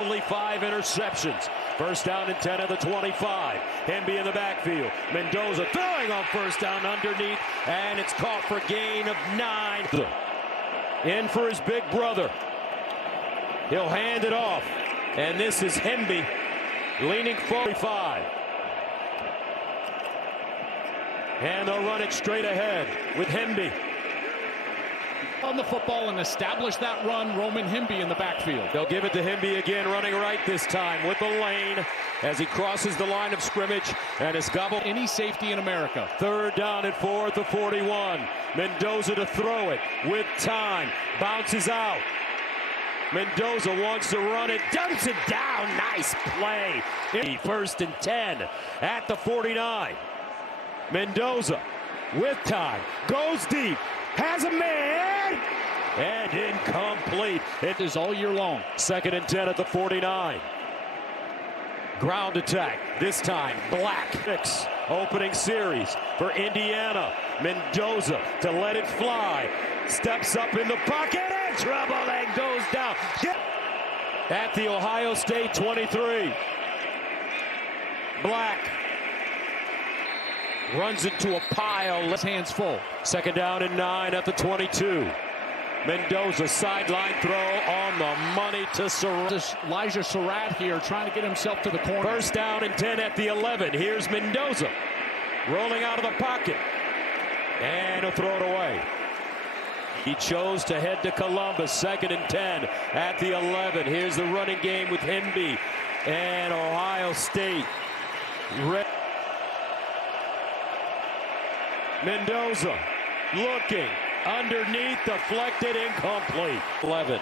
Only 5 interceptions. First down and 10 of the 25. Hemby in the backfield. Mendoza throwing on first down underneath, and it's caught for gain of 9. In for his big brother. He'll hand it off, and this is Hemby leaning 45. And they'll run it straight ahead with Hemby. On the football and establish that run, Roman Hemby in the backfield. They'll give it to Hemby again, running right this time with the lane as he crosses the line of scrimmage and is gobbled. Any safety in America. Third down and 4 at the 41. Mendoza to throw it with time. Bounces out. Mendoza wants to run it. Dumps it down. Nice play. First and 10 at the 49. Mendoza with time. Goes deep. Has a man. And incomplete. It is all year long. Second and 10 at the 49. Ground attack. This time, Black. Opening series for Indiana. Mendoza to let it fly. Steps up in the pocket. And trouble and goes down. At the Ohio State 23. Black runs into a pile. His hands full. Second down and 9 at the 22. Mendoza sideline throw on the money to Surratt. Elijah Surratt here trying to get himself to the corner. First down and 10 at the 11. Here's Mendoza rolling out of the pocket. And he'll throw it away. He chose to head to Columbus. Second and 10 at the 11. Here's the running game with Hemby and Ohio State. Mendoza looking underneath, deflected, incomplete. 11.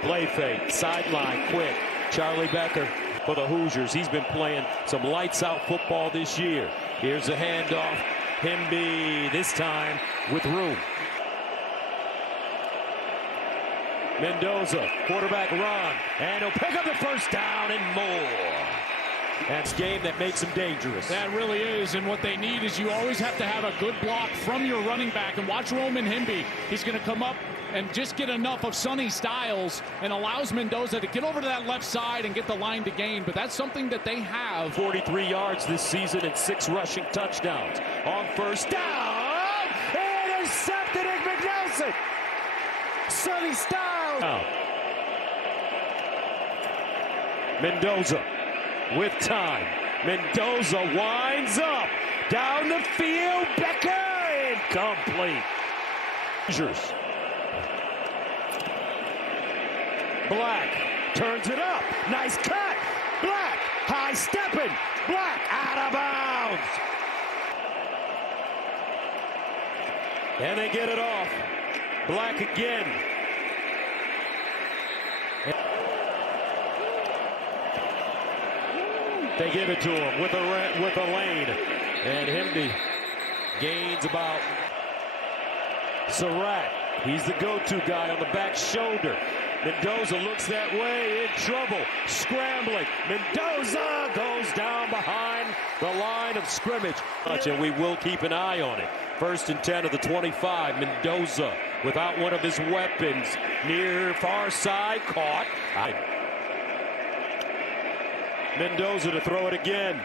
Play fake, sideline, quick. Charlie Becker for the Hoosiers. He's been playing some lights out football this year. Here's the handoff. Hemby this time with room. Mendoza, quarterback run, and he'll pick up the first down and more. That's a game that makes them dangerous. That really is, and what they need is you always have to have a good block from your running back. And watch Roman Hemby. He's going to come up and just get enough of Sonny Styles and allows Mendoza to get over to that left side and get the line to gain. But that's something that they have. 43 yards this season and 6 rushing touchdowns. On first down, intercepted at McNelson. Sonny Styles. Mendoza with time. Mendoza winds up. Down the field. Becker. Incomplete. Hoosiers. Black turns it up. Nice cut. Black. High stepping. Black out of bounds. And they get it off. Black again. They give it to him with a lane. And Hemby gains about Surratt. He's the go-to guy on the back shoulder. Mendoza looks that way, in trouble, scrambling. Mendoza goes down behind the line of scrimmage. And we will keep an eye on it. First and 10 of the 25. Mendoza without one of his weapons. Near far side, caught. Mendoza to throw it again.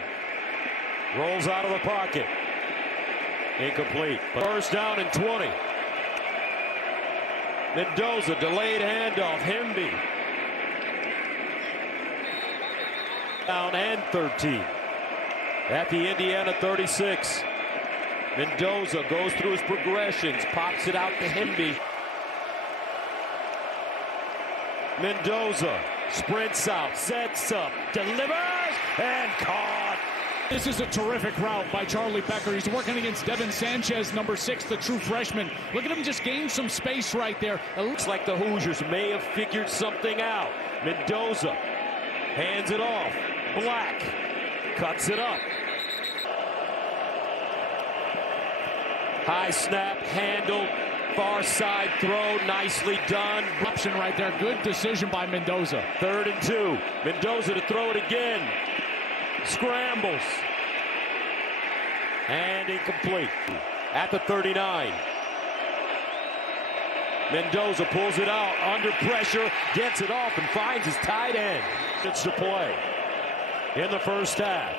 Rolls out of the pocket. Incomplete. First down and 20. Mendoza, delayed handoff. Hemby. Down and 13. At the Indiana 36. Mendoza goes through his progressions. Pops it out to Hemby. Mendoza sprints out, sets up, delivers, and caught. This is a terrific route by Charlie Becker. He's working against Devin Sanchez, number 6, the true freshman. Look at him just gain some space right there. It looks like the Hoosiers may have figured something out. Mendoza hands it off. Black cuts it up. High snap, handle, far side throw, nicely done. Option right there, good decision by Mendoza. Third and 2. Mendoza to throw it again. Scrambles. And incomplete. At the 39. Mendoza pulls it out under pressure, gets it off and finds his tight end. It's to play in the first half.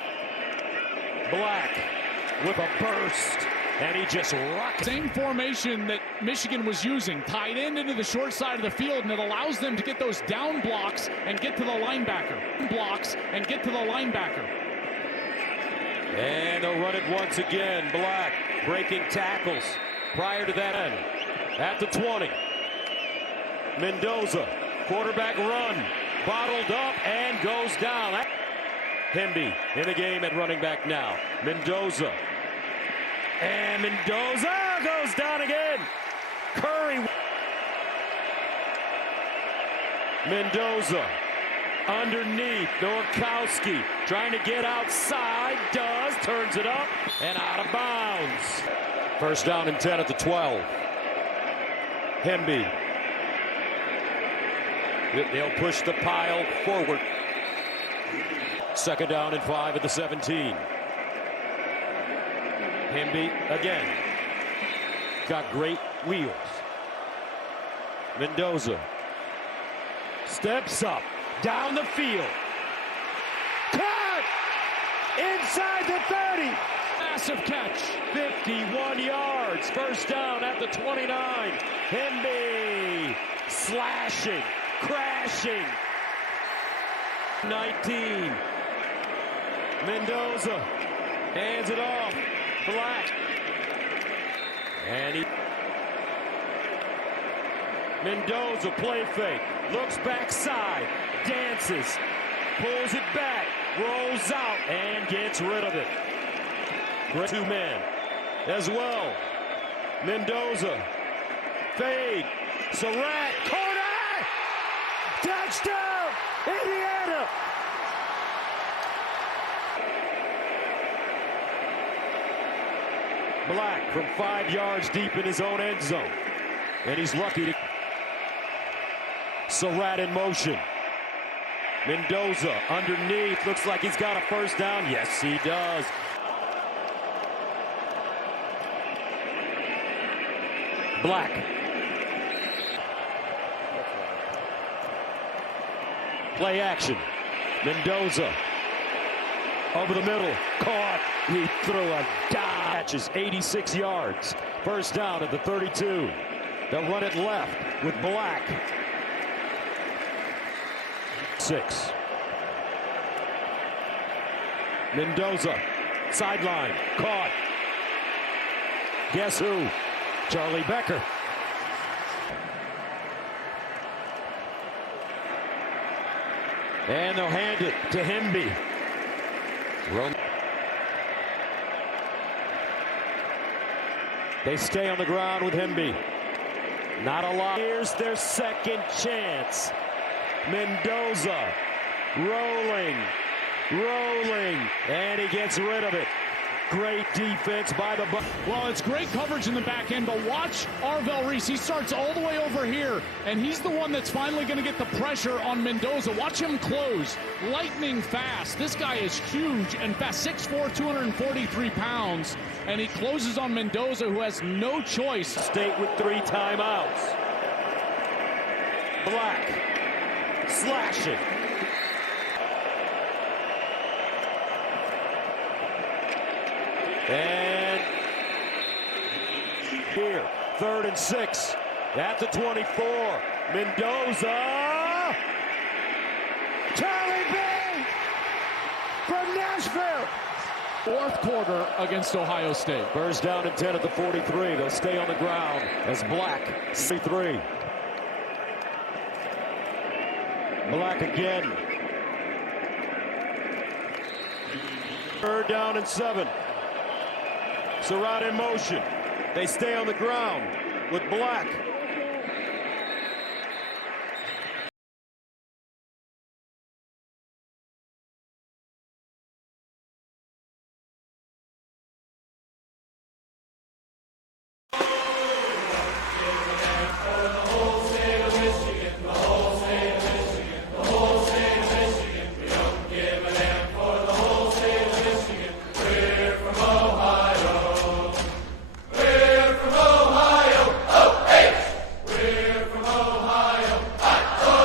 Black with a burst, and he just rocked. Same formation that Michigan was using, tight end into the short side of the field, and it allows them to get those down blocks and get to the linebacker. And they'll run it once again. Black breaking tackles prior to that end. At the 20. Mendoza, quarterback run, bottled up and goes down. Hemby in the game at running back now. Mendoza. And Mendoza goes down again. Curry. Mendoza underneath. Norkowski trying to get outside. Does. Turns it up and out of bounds. First down and 10 at the 12. Hemby. They'll push the pile forward. Second down and 5 at the 17. Hemby again. Got great wheels. Mendoza steps up down the field. Caught inside the 30. Massive catch. 51 yards. First down at the 29. Hemby slashing, crashing. 19. Mendoza hands it off. Black. And Mendoza play fake. Looks backside. Dances. Pulls it back. Rolls out and gets rid of it. Two men as well. Mendoza. Fade. Surratt. Corner! Touchdown! Indiana! Black from 5 yards deep in his own end zone. And he's lucky to... Surratt in motion. Mendoza underneath. Looks like he's got a first down. Yes, he does. Black. Play action. Mendoza. Over the middle. Caught. He threw a dive. Catches 86 yards. First down at the 32. They'll run it left with Black. 6. Mendoza. Sideline. Caught. Guess who? Charlie Becker. And they'll hand it to Hemby. They stay on the ground with Hemby. Not a lot. Here's their second chance. Mendoza rolling, and he gets rid of it. Great defense by the Buckeyes. Well, it's great coverage in the back end, but watch Arvell Reese. He starts all the way over here, and he's the one that's finally going to get the pressure on Mendoza. Watch him close. Lightning fast. This guy is huge and fast. 6'4", 243 pounds, and he closes on Mendoza, who has no choice. State with 3 timeouts. Black slashing. And here, 3rd and 6 at the 24. Mendoza. Charlie B from Nashville. 4th quarter against Ohio State. First down and 10 at the 43. They'll stay on the ground as Black. 3. Black again. 3rd down and 7. Surratt in motion. They stay on the ground with Black.